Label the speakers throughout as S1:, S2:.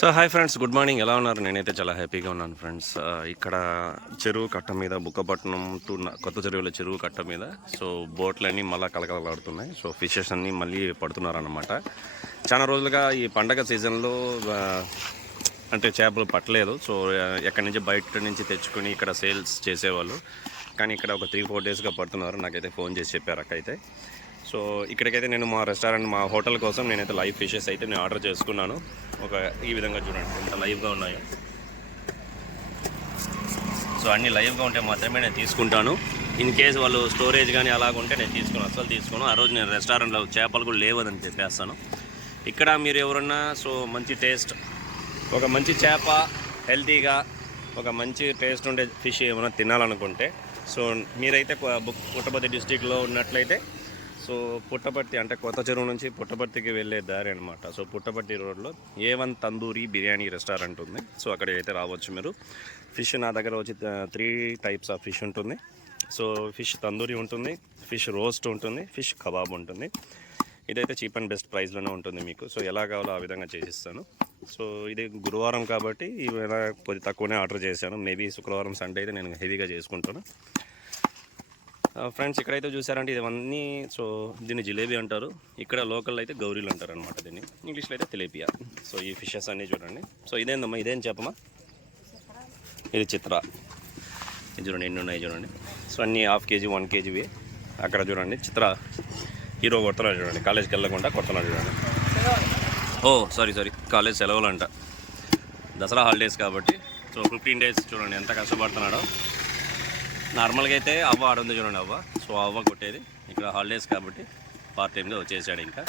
S1: So hi friends. Good morning. ఎలా ఉన్నారు? నేనైతే చాలా హ్యాపీగా ఉన్నాను ఫ్రెండ్స్. ఇక్కడ చెరువు కట్ట మీద బుక్కపట్నం టు కొత్త చెరువుల చెరువు కట్ట మీద సో బోట్లన్నీ మళ్ళీ కలకలలాడుతున్నాయి సో ఫిషెస్ అన్నీ మళ్ళీ పడుతున్నారన్నమాట. చాలా రోజులుగా ఈ పండగ సీజన్లో అంటే చేపలు పట్టలేదు. సో ఎక్కడి నుంచి బయట నుంచి తెచ్చుకొని ఇక్కడ సేల్స్ చేసేవాళ్ళు. కానీ ఇక్కడ ఒక త్రీ ఫోర్ డేస్గా పడుతున్నారు. నాకైతే ఫోన్ చేసి చెప్పారు అక్క అయితే. సో ఇక్కడికైతే నేను మా రెస్టారెంట్ మా హోటల్ కోసం నేనైతే లైవ్ ఫిషెస్ అయితే నేను ఆర్డర్ చేసుకున్నాను. ఒక ఈ విధంగా చూడండి ఎంత లైవ్గా ఉన్నాయో. సో అన్ని లైవ్గా ఉంటే మాత్రమే నేను తీసుకుంటాను. ఇన్ కేస్ వాళ్ళు స్టోరేజ్ కానీ అలాగుంటే నేను తీసుకుని అసలు తీసుకోను. ఆ రోజు నేను రెస్టారెంట్లో చేపలు కూడా లేవదని చెప్పేస్తాను. ఇక్కడ మీరు ఎవరన్నా సో మంచి టేస్ట్ ఒక మంచి చేప హెల్తీగా ఒక మంచి టేస్ట్ ఉండే ఫిష్ ఏమైనా తినాలనుకుంటే సో మీరైతే కొ- బుక్- డిస్టిక్లో ఉన్నట్లయితే సో పుట్టపర్తి అంటే కొత్త చెరువు నుంచి పుట్టపర్తికి వెళ్ళే దారి అనమాట సో పుట్టపర్తి రోడ్లో A one tandoori biryani restaurant ఉంది. సో అక్కడికి అయితే రావచ్చు మీరు. ఫిష్ నా దగ్గర వచ్చి త్రీ టైప్స్ ఆఫ్ ఫిష్ ఉంటుంది. సో ఫిష్ తందూరి ఉంటుంది ఫిష్ రోస్ట్ ఉంటుంది ఫిష్ కబాబ్ ఉంటుంది. ఇదైతే చీప్ అండ్ బెస్ట్ ప్రైస్లోనే ఉంటుంది మీకు. సో ఎలా కావాలో ఆ విధంగా చేసిస్తాను. సో ఇది గురువారం కాబట్టి ఇవాళ కొద్ది తక్కువనే ఆర్డర్ చేశాను. మేబీ శుక్రవారం సండే అయితే నేను హెవీగా చేసుకుంటాను. ఫ్రెండ్స్ ఇక్కడైతే చూసారంటే ఇవన్నీ సో దీన్ని జిలేబీ అంటారు. ఇక్కడ లోకల్ అయితే గౌరీలు అంటారు అనమాట దీన్ని. ఇంగ్లీష్లో అయితే తెలేపియా. సో ఈ ఫిషెస్ అన్నీ చూడండి. సో ఇదేందమ్మా ఇదేం చెప్పమా ఇది చిత్ర. ఇది చూడండి ఎన్ని ఉన్నాయి చూడండి. సో అన్నీ హాఫ్ కేజీ వన్ కేజీవి. అక్కడ చూడండి చిత్ర. హీరో కొడుతున్నాడు చూడండి కాలేజ్కి వెళ్ళకుండా కొడుతున్నాడు చూడండి. ఓ సారీ సారీ కాలేజ్ సెలవులు అంట దసరా హాలిడేస్ కాబట్టి సో ఫిఫ్టీన్ డేస్ చూడండి ఎంత కష్టపడుతున్నాడో. నార్మల్గా అయితే అవ్వ ఆడుంది చూడండి అవ్వ. సో అవ్వ కొట్టేది. ఇక్కడ హాలిడేస్ కాబట్టి పార్ట్ టైంగా వచ్చేసాడు ఇంకా.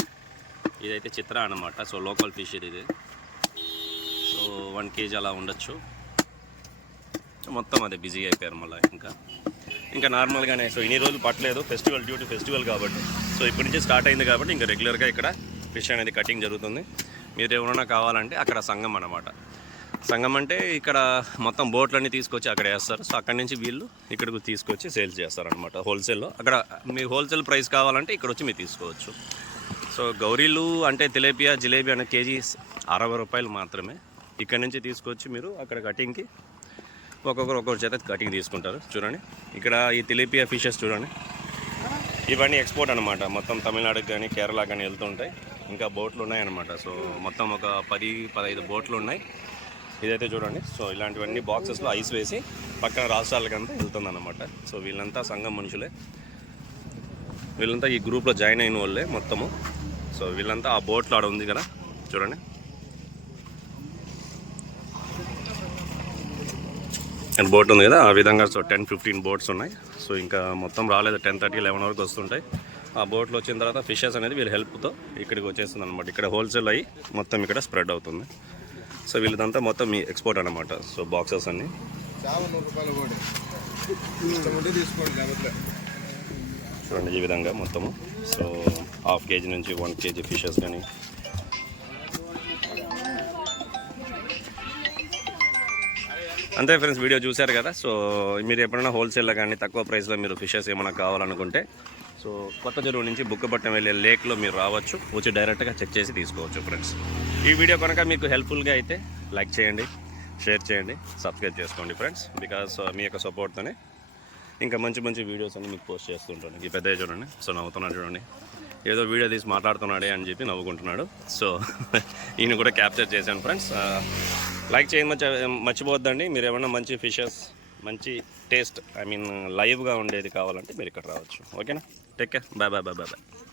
S1: ఇదైతే చిత్ర అనమాట సో లోకల్ ఫిష్ ఇది. ఇది సో వన్ కేజీ అలా ఉండొచ్చు. మొత్తం అదే బిజీ అయిపోయారు మళ్ళీ ఇంకా. ఇంకా నార్మల్గానే సో ఇన్ని రోజులు పట్టలేదు. ఫెస్టివల్ డ్యూటీ ఫెస్టివల్ కాబట్టి. సో ఇప్పటి నుంచి స్టార్ట్ అయింది కాబట్టి ఇంకా రెగ్యులర్గా ఇక్కడ ఫిష్ అనేది కటింగ్ జరుగుతుంది. మీరు ఎవరైనా కావాలంటే అక్కడ సంఘం అనమాట సంఘం అంటే ఇక్కడ మొత్తం బోట్లన్నీ తీసుకొచ్చి అక్కడ వేస్తారు. సో అక్కడి నుంచి వీళ్ళు ఇక్కడికి తీసుకొచ్చి సేల్స్ చేస్తారనమాట హోల్సేల్లో. అక్కడ మీ హోల్సేల్ ప్రైస్ కావాలంటే ఇక్కడ వచ్చి మీరు తీసుకోవచ్చు. సో గౌరీలు అంటే తిలేపియా జిలేబీ అనే కేజీ అరవై రూపాయలు మాత్రమే. ఇక్కడ నుంచి తీసుకొచ్చి మీరు అక్కడ కటింగ్కి ఒక్కొక్కరు ఒక్కొక్కరు చేత కటింగ్ తీసుకుంటారు. చూడండి. ఇక్కడ ఈ తిలేపియా ఫిషెస్ చూడండి. ఇవన్నీ ఎక్స్పోర్ట్ అనమాట మొత్తం తమిళనాడుకి కానీ కేరళ కానీ వెళ్తుంటాయి ఇంకా బోట్లు ఉన్నాయన్నమాట. సో మొత్తం ఒక పది పదహైదు బోట్లు ఉన్నాయి. ఇదైతే చూడండి. సో ఇలాంటివన్నీ బాక్సెస్లో ఐస్ వేసి పక్కన రాష్ట్రాలకంతా వెళ్తుందన్నమాట. సో వీళ్ళంతా సంఘం మనుషులే. వీళ్ళంతా ఈ గ్రూప్లో జాయిన్ అయిన వాళ్ళే మొత్తము. సో వీళ్ళంతా ఆ బోట్లో ఆడ ఉంది కదా. చూడండి. అండ్ బోట్ ఉంది కదా ఆ విధంగా సో టెన్ ఫిఫ్టీన్ బోట్స్ ఉన్నాయి. సో ఇంకా మొత్తం రాలేదు. టెన్ థర్టీ లెవెన్ వరకు వస్తుంటాయి. ఆ బోట్లో వచ్చిన తర్వాత ఫిషెస్ అనేది వీళ్ళ హెల్ప్తో ఇక్కడికి వచ్చేస్తుంది అనమాట ఇక్కడ హోల్సేల్ అయ్యి మొత్తం ఇక్కడ స్ప్రెడ్ అవుతుంది. సో వీళ్ళదంతా మొత్తం మీ ఎక్స్పోర్ట్ అనమాట సో బాక్సెస్ అన్ని. చూడండి ఈ విధంగా మొత్తము. సో హాఫ్ కేజీ నుంచి వన్ కేజీ ఫిషెస్ కానీ. అంతే ఫ్రెండ్స్ వీడియో చూశారు కదా. సో మీరు ఎప్పుడైనా హోల్సేల్లో కానీ తక్కువ ప్రైస్లో మీరు ఫిషెస్ ఏమైనా కావాలనుకుంటే సో కొత్త చెరువు నుంచి బుక్కపట్నం వెళ్ళే లేక్లో మీరు రావచ్చు. వచ్చి డైరెక్ట్గా చెక్ చేసి తీసుకోవచ్చు ఫ్రెండ్స్ ఈ వీడియో కనుక మీకు హెల్ప్ఫుల్గా అయితే లైక్ చేయండి షేర్ చేయండి సబ్స్క్రైబ్ చేసుకోండి ఫ్రెండ్స్ బికాస్ uh, మీ యొక్క సపోర్ట్తోనే ఇంకా మంచి మంచి వీడియోస్ అన్ని మీకు పోస్ట్ చేస్తుంటాను ఈ పెద్ద చూడండి సో నవ్వుతున్నాడు చూడండి. ఏదో వీడియో తీసి మాట్లాడుతున్నాడే అని చెప్పి నవ్వుకుంటున్నాడు. సో ఈయన కూడా క్యాప్చర్ చేశాను ఫ్రెండ్స్ లైక్ uh, చేయమని మర్చిపోవద్దండి. మీరు ఏమన్నా మంచి ఫిషెస్ మంచి టేస్ట్ ఐ మీన్ లైవ్గా ఉండేది కావాలంటే మీరు ఇక్కడ రావచ్చు. ఓకేనా? Take care. Bye bye bye bye bye.